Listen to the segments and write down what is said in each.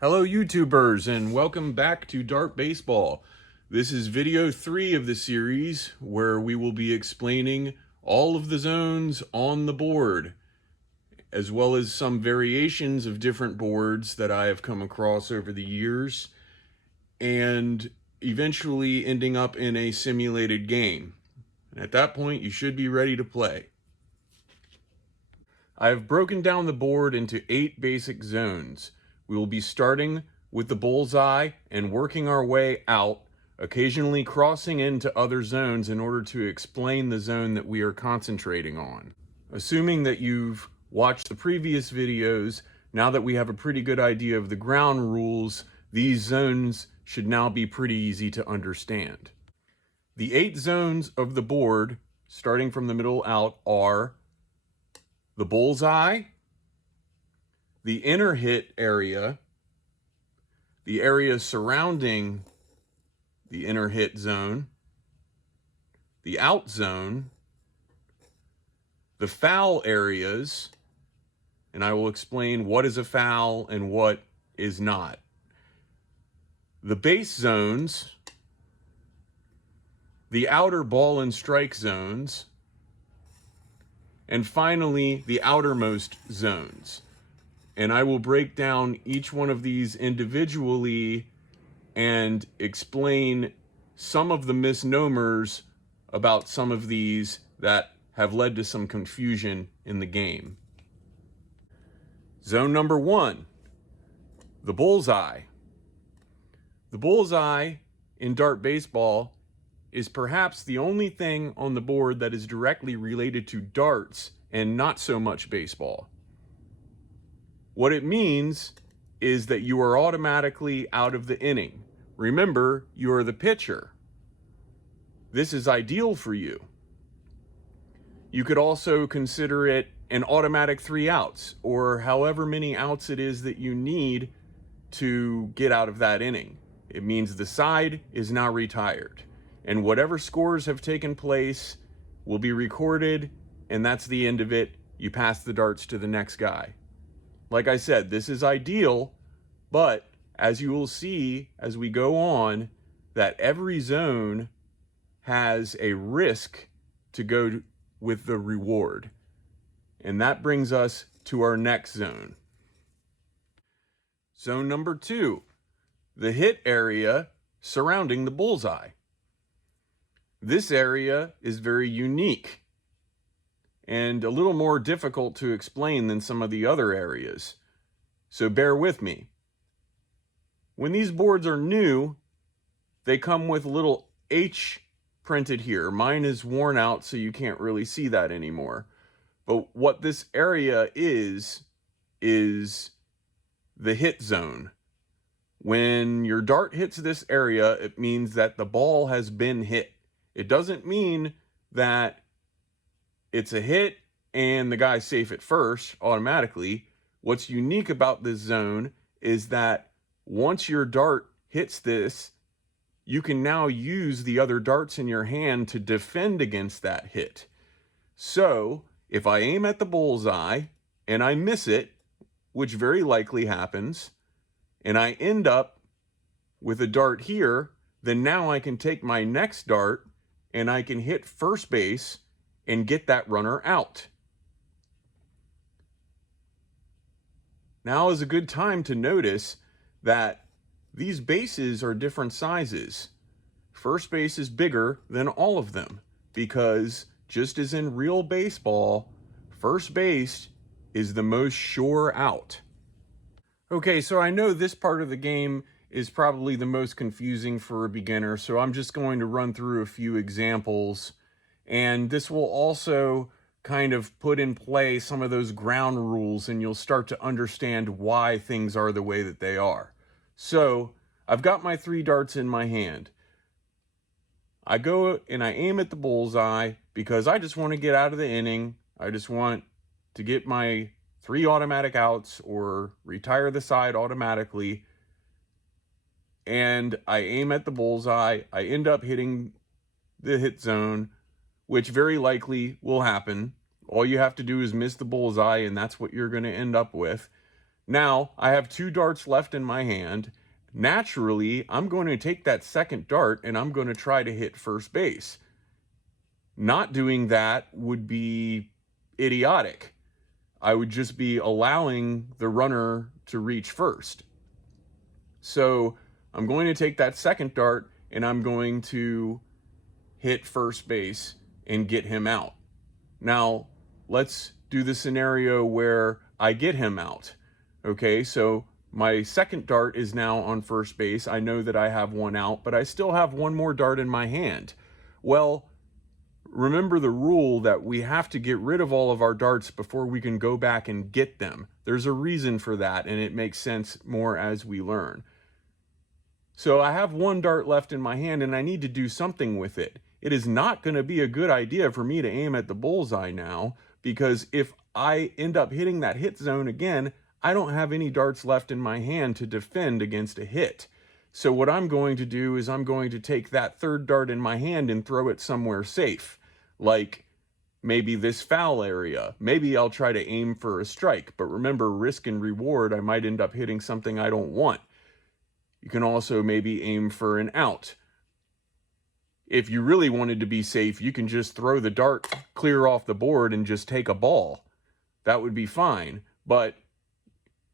Hello YouTubers and welcome back to Dart Baseball. This is video 3 of the series where we will be explaining all of the zones on the board, as well as some variations of different boards that I have come across over the years, and eventually ending up in a simulated game. And at that point, you should be ready to play. I have broken down the board into 8 basic zones. We will be starting with the bullseye and working our way out, occasionally crossing into other zones in order to explain the zone that we are concentrating on. Assuming that you've watched the previous videos, now that we have a pretty good idea of the ground rules, these zones should now be pretty easy to understand. The 8 zones of the board, starting from the middle out, are the bullseye, the inner hit area, the area surrounding the inner hit zone, the out zone, the foul areas, and I will explain what is a foul and what is not, the base zones, the outer ball and strike zones, and finally the outermost zones. And I will break down each one of these individually and explain some of the misnomers about some of these that have led to some confusion in the game. Zone number 1, the bullseye. The bullseye in Dart Baseball is perhaps the only thing on the board that is directly related to darts and not so much baseball. What it means is that you are automatically out of the inning. Remember, you are the pitcher. This is ideal for you. You could also consider it an automatic 3 outs, or however many outs it is that you need to get out of that inning. It means the side is now retired, and whatever scores have taken place will be recorded, and that's the end of it. You pass the darts to the next guy. Like I said, this is ideal, but as you will see as we go on, that every zone has a risk to go with the reward. And that brings us to our next zone. Zone number 2, the hit area surrounding the bullseye. This area is very unique and a little more difficult to explain than some of the other areas, so bear with me. When these boards are new, they come with a little H printed here. Mine is worn out, so you can't really see that anymore. But what this area is the hit zone. When your dart hits this area, it means that the ball has been hit. It doesn't mean that it's a hit and the guy's safe at first automatically. What's unique about this zone is that once your dart hits this, you can now use the other darts in your hand to defend against that hit. So if I aim at the bullseye and I miss it, which very likely happens, and I end up with a dart here, then now I can take my next dart and I can hit first base and get that runner out. Now is a good time to notice that these bases are different sizes. First base is bigger than all of them because, just as in real baseball, first base is the most sure out. Okay, so I know this part of the game is probably the most confusing for a beginner, so I'm just going to run through a few examples, and this will also kind of put in play some of those ground rules, and you'll start to understand why things are the way that they are. So I've got my 3 darts in my hand. I go and I aim at the bullseye because I just want to get out of the inning. I just want to get my 3 automatic outs or retire the side automatically. And I aim at the bullseye. I end up hitting the hit zone, which very likely will happen. All you have to do is miss the bullseye, and that's what you're going to end up with. Now, I have 2 darts left in my hand. Naturally, I'm going to take that second dart and I'm going to try to hit first base. Not doing that would be idiotic. I would just be allowing the runner to reach first. So I'm going to take that second dart and I'm going to hit first base and get him out. Now, let's do the scenario where I get him out. Okay, so my second dart is now on first base. I know that I have one out, but I still have one more dart in my hand. Well, remember the rule that we have to get rid of all of our darts before we can go back and get them. There's a reason for that, and it makes sense more as we learn. So I have one dart left in my hand, and I need to do something with it. It is not going to be a good idea for me to aim at the bullseye now, because if I end up hitting that hit zone again, I don't have any darts left in my hand to defend against a hit. So what I'm going to do is I'm going to take that third dart in my hand and throw it somewhere safe, like maybe this foul area. Maybe I'll try to aim for a strike, but remember, risk and reward, I might end up hitting something I don't want. You can also maybe aim for an out. If you really wanted to be safe, you can just throw the dart clear off the board and just take a ball. That would be fine, but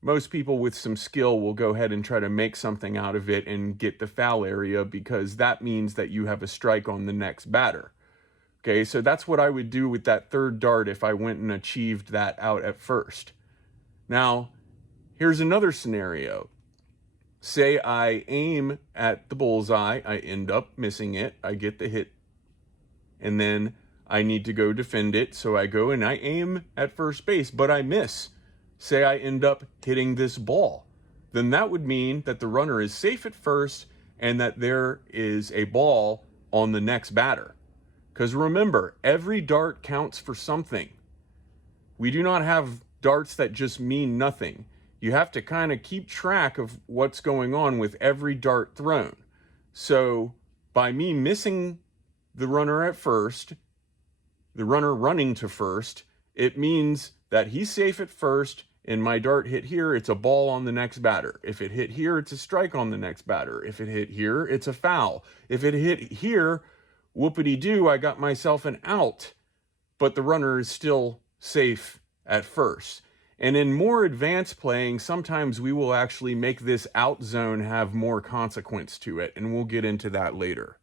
most people with some skill will go ahead and try to make something out of it and get the foul area, because that means that you have a strike on the next batter. Okay, so that's what I would do with that third dart if I went and achieved that out at first. Now, here's another scenario. Say I aim at the bullseye, I end up missing it, I get the hit, and then I need to go defend it, so I go and I aim at first base, but I miss. Say I end up hitting this ball. Then that would mean that the runner is safe at first and that there is a ball on the next batter. Because remember, every dart counts for something. We do not have darts that just mean nothing. You have to kind of keep track of what's going on with every dart thrown. So by me missing the runner at first, the runner running to first, it means that he's safe at first, and my dart hit here, it's a ball on the next batter. If it hit here, it's a strike on the next batter. If it hit here, it's a foul. If it hit here, whoopity-doo, I got myself an out, but the runner is still safe at first. And in more advanced playing, sometimes we will actually make this out zone have more consequence to it, and we'll get into that later.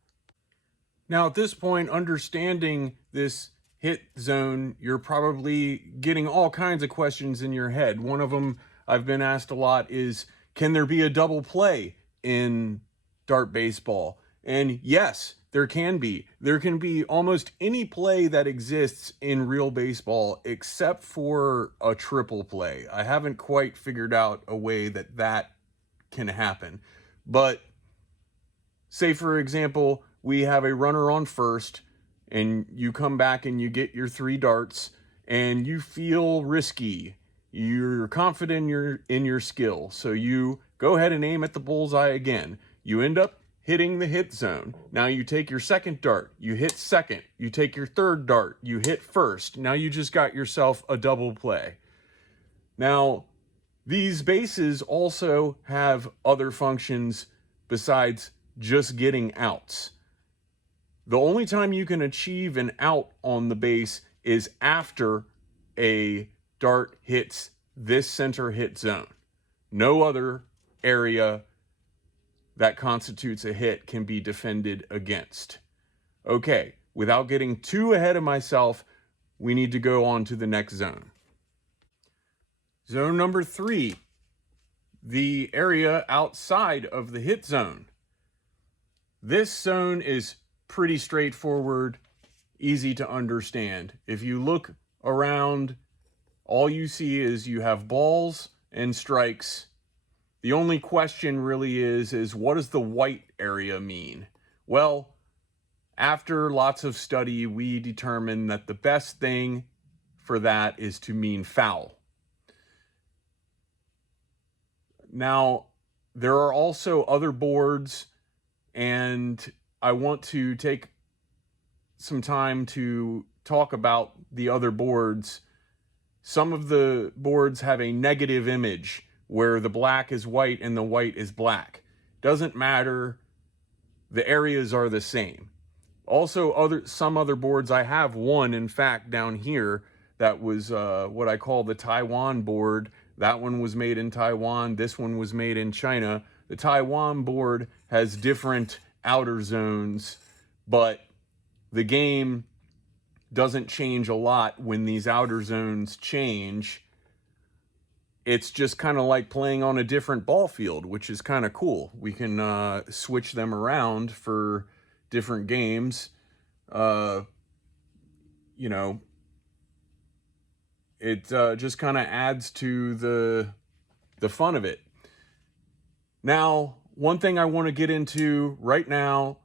Now, at this point, understanding this hit zone, you're probably getting all kinds of questions in your head. One of them I've been asked a lot is, can there be a double play in dart baseball? And yes, there can be. There can be almost any play that exists in real baseball except for a triple play. I haven't quite figured out a way that that can happen. But say, for example, we have a runner on first, and you come back and you get your 3 darts, and you feel risky. You're confident in your skill, so you go ahead and aim at the bullseye again. You end up hitting the hit zone. Now you take your second dart, you hit second. You take your third dart, you hit first. Now you just got yourself a double play. Now, these bases also have other functions besides just getting outs. The only time you can achieve an out on the base is after a dart hits this center hit zone. No other area that constitutes a hit can be defended against. Okay, without getting too ahead of myself, we need to go on to the next zone. Zone number 3, the area outside of the hit zone. This zone is pretty straightforward, easy to understand. If you look around, all you see is you have balls and strikes. The only question really is what does the white area mean? Well, after lots of study, we determined that the best thing for that is to mean foul. Now, there are also other boards, and I want to take some time to talk about the other boards. Some of the boards have a negative image, where the black is white and the white is black. Doesn't matter. The areas are the same. Also, some other boards, I have one, in fact, down here that was what I call the Taiwan board. That one was made in Taiwan. This one was made in China. The Taiwan board has different outer zones, but the game doesn't change a lot when these outer zones change. It's just kind of like playing on a different ball field, which is kind of cool. We can switch them around for different games. You know, it just kind of adds to the fun of it. Now, one thing I want to get into right now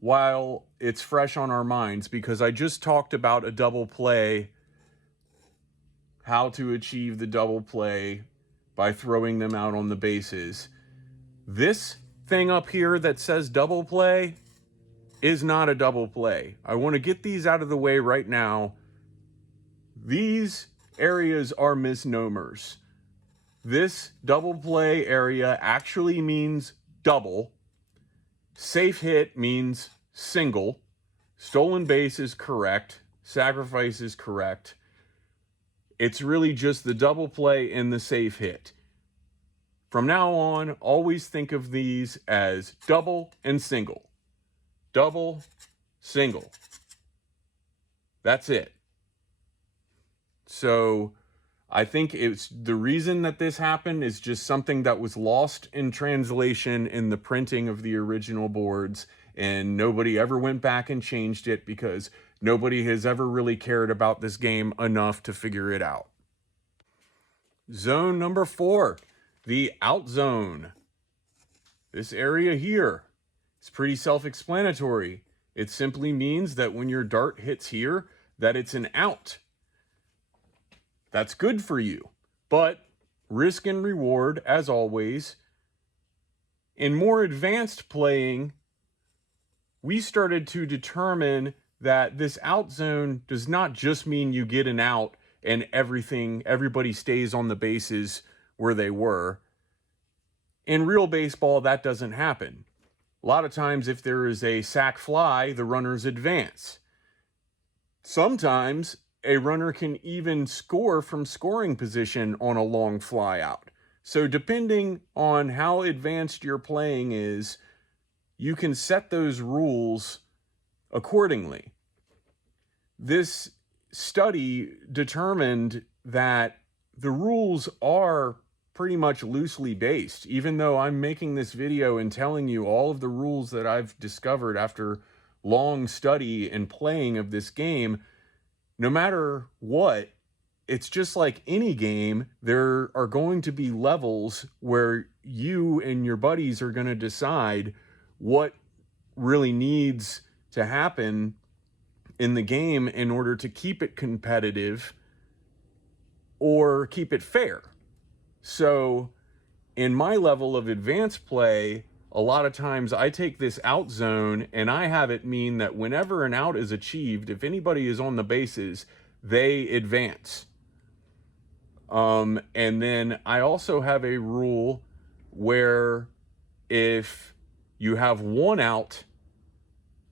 while it's fresh on our minds, because I just talked about a double play, how to achieve the double play by throwing them out on the bases. This thing up here that says double play is not a double play. I want to get these out of the way right now. These areas are misnomers. This double play area actually means double. Safe hit means single. Stolen base is correct. Sacrifice is correct. It's really just the double play and the safe hit. From now on, always think of these as double and single. Double, single. That's it. So I think it's the reason that this happened is just something that was lost in translation in the printing of the original boards, and nobody ever went back and changed it because nobody has ever really cared about this game enough to figure it out. Zone number 4, the out zone. This area here is pretty self-explanatory. It simply means that when your dart hits here, that it's an out. That's good for you, but risk and reward, as always. In more advanced playing, we started to determine that this out zone does not just mean you get an out and everybody stays on the bases where they were. In real baseball, that doesn't happen. A lot of times, if there is a sac fly, the runners advance. Sometimes a runner can even score from scoring position on a long fly out. So depending on how advanced your playing is, you can set those rules accordingly. This study determined that the rules are pretty much loosely based. Even though I'm making this video and telling you all of the rules that I've discovered after long study and playing of this game, no matter what, it's just like any game, there are going to be levels where you and your buddies are going to decide what really needs to happen in the game in order to keep it competitive or keep it fair. So in my level of advanced play, a lot of times I take this out zone and I have it mean that whenever an out is achieved, if anybody is on the bases, they advance. And then I also have a rule where if you have one out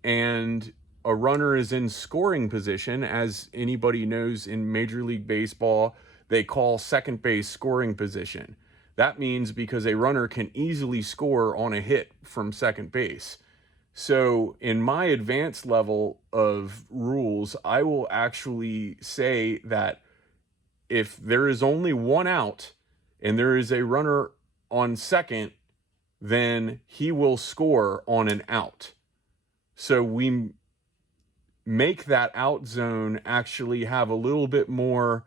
and a runner is in scoring position, as anybody knows in Major League Baseball, they call second base scoring position. That means because a runner can easily score on a hit from second base. So in my advanced level of rules, I will actually say that if there is only one out and there is a runner on second, then he will score on an out. So we make that out zone actually have a little bit more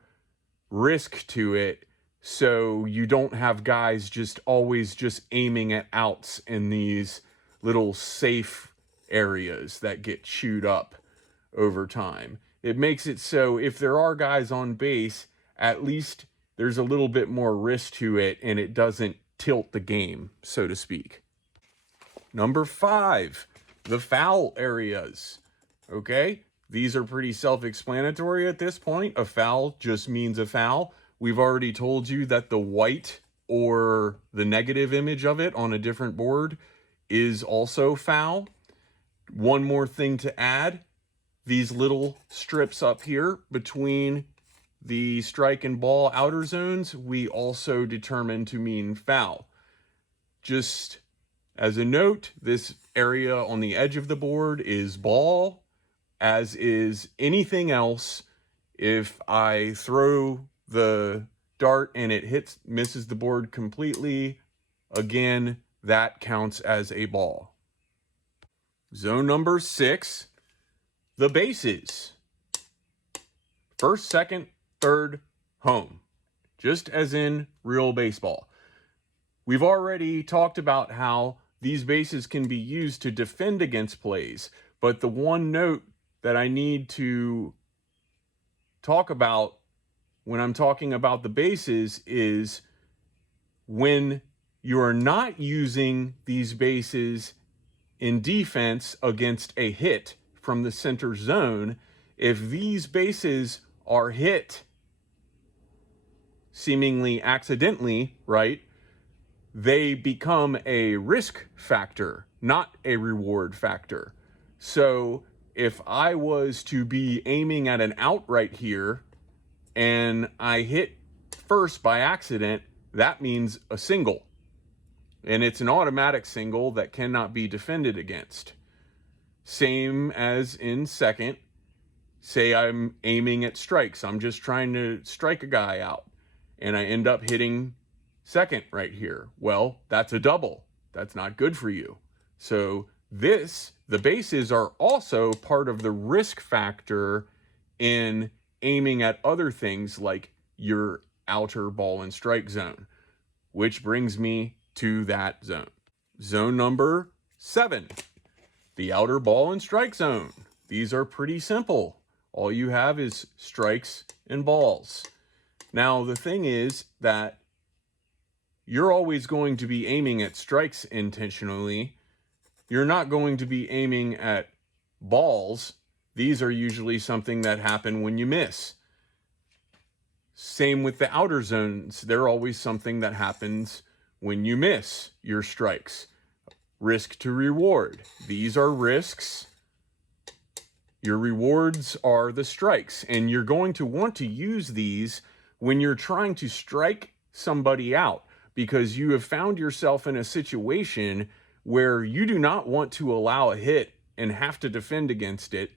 risk to it, so you don't have guys just always just aiming at outs in these little safe areas that get chewed up over time. It makes it so if there are guys on base, at least there's a little bit more risk to it and it doesn't tilt the game, so to speak. Number 5, the foul areas. Okay, these are pretty self-explanatory at this point. A foul just means a foul. We've already told you that the white or the negative image of it on a different board is also foul. One more thing to add, these little strips up here between the strike and ball outer zones, we also determine to mean foul. Just as a note, this area on the edge of the board is ball, as is anything else. If I throw the dart and it misses the board completely, again, that counts as a ball. Zone number 6, the bases. First, second, third, home. Just as in real baseball. We've already talked about how these bases can be used to defend against plays, but the one note that I need to talk about when I'm talking about the bases is when you are not using these bases in defense against a hit from the center zone, if these bases are hit seemingly accidentally, right, they become a risk factor, not a reward factor. So if I was to be aiming at an out right here and I hit first by accident, that means a single. And it's an automatic single that cannot be defended against. Same as in second. Say I'm aiming at strikes. I'm just trying to strike a guy out, and I end up hitting second right here. Well, that's a double. That's not good for you. So the bases are also part of the risk factor in aiming at other things like your outer ball and strike zone, which brings me to that zone. Zone number 7, the outer ball and strike zone. These are pretty simple. All you have is strikes and balls. Now, the thing is that you're always going to be aiming at strikes intentionally. You're not going to be aiming at balls. These are usually something that happen when you miss. Same with the outer zones. They're always something that happens when you miss your strikes. Risk to reward. These are risks. Your rewards are the strikes, and you're going to want to use these when you're trying to strike somebody out, because you have found yourself in a situation where you do not want to allow a hit and have to defend against it.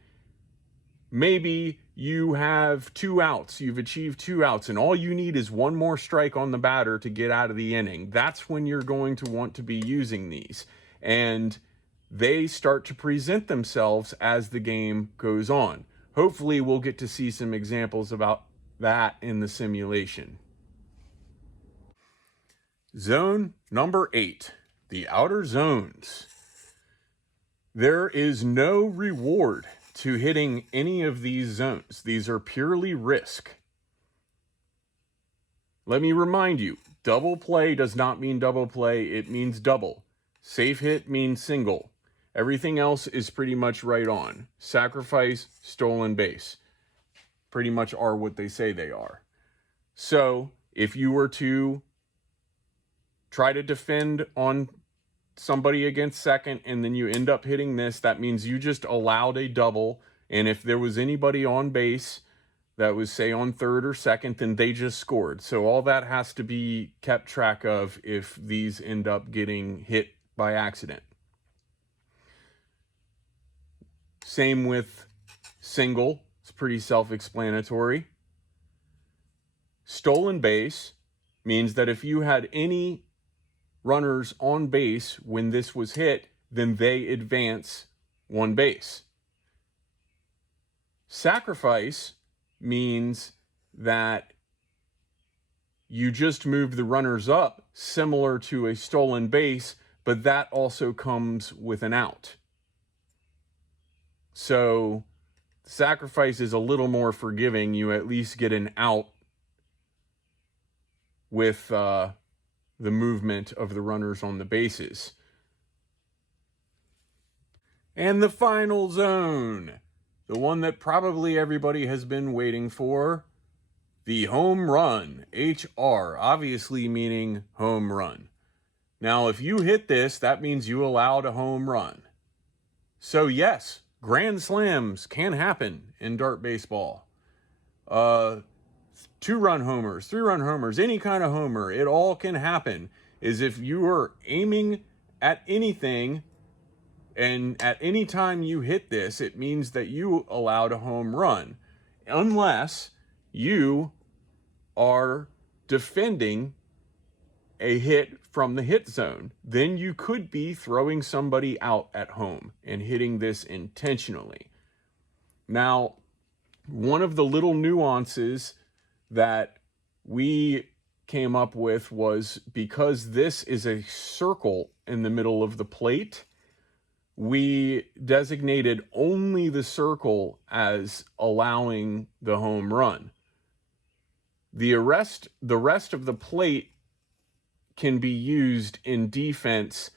Maybe you have 2 outs, you've achieved 2 outs, and all you need is one more strike on the batter to get out of the inning. That's when you're going to want to be using these. And they start to present themselves as the game goes on. Hopefully we'll get to see some examples about that in the simulation. Zone number 8, the outer zones. There is no reward to hitting any of these zones. These are purely risk. Let me remind you, double play does not mean double play, it means double. Safe hit means single. Everything else is pretty much right on. Sacrifice, stolen base. Pretty much are what they say they are. So, if you were to try to defend on somebody against second and then you end up hitting this, that means you just allowed a double. And if there was anybody on base that was, say, on third or second, then they just scored. So all that has to be kept track of if these end up getting hit by accident. Same with single. It's pretty self-explanatory. Stolen base means that if you had any runners on base when this was hit, then they advance 1 base. Sacrifice means that you just moved the runners up, similar to a stolen base, but that also comes with an out. So sacrifice is a little more forgiving. You at least get an out with the movement of the runners on the bases. And the final zone, the one that probably everybody has been waiting for, the home run, HR, obviously meaning home run. Now, if you hit this, that means you allowed a home run. So yes, grand slams can happen in dart baseball. 2-run homers, 3-run homers, any kind of homer, it all can happen. Is if you are aiming at anything and at any time you hit this, it means that you allowed a home run. Unless you are defending a hit from the hit zone, then you could be throwing somebody out at home and hitting this intentionally. Now, one of the little nuances that we came up with was because this is a circle in the middle of the plate, we designated only the circle as allowing the home run. The rest of the plate can be used in defense,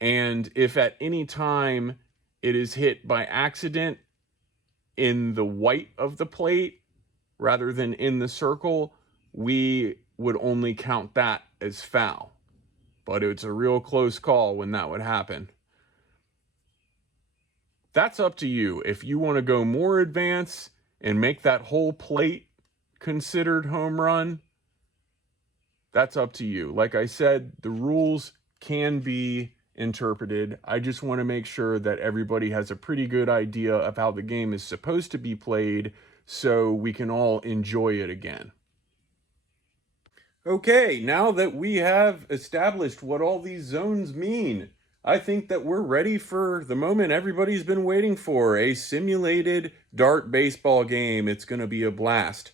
and if at any time it is hit by accident in the white of the plate rather than in the circle, we would only count that as foul. But it's a real close call when that would happen. That's up to you. If you want to go more advanced and make that whole plate considered home run, that's up to you. Like I said, the rules can be interpreted. I just want to make sure that everybody has a pretty good idea of how the game is supposed to be played so we can all enjoy it again. Okay, now that we have established what all these zones mean, I think that we're ready for the moment everybody's been waiting for, a simulated dart baseball game. It's going to be a blast.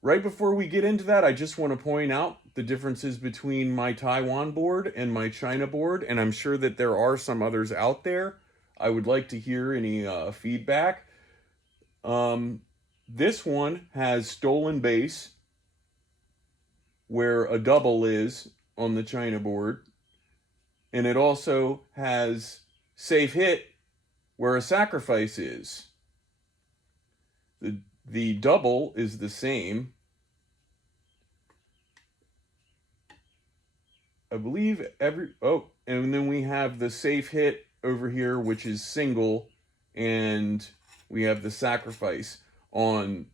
Right before we get into that, I just want to point out the differences between my Taiwan board and my China board, and I'm sure that there are some others out there. I would like to hear any feedback. This one has stolen base, where a double is on the China board, and it also has safe hit, where a sacrifice is. The double is the same. I believe and then we have the safe hit over here, which is single, and we have the sacrifice on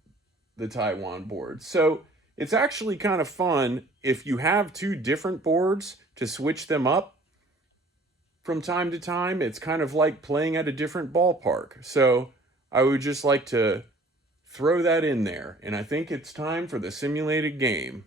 the Taiwan board. So it's actually kind of fun if you have two different boards to switch them up from time to time. It's kind of like playing at a different ballpark. So I would just like to throw that in there. And I think it's time for the simulated game.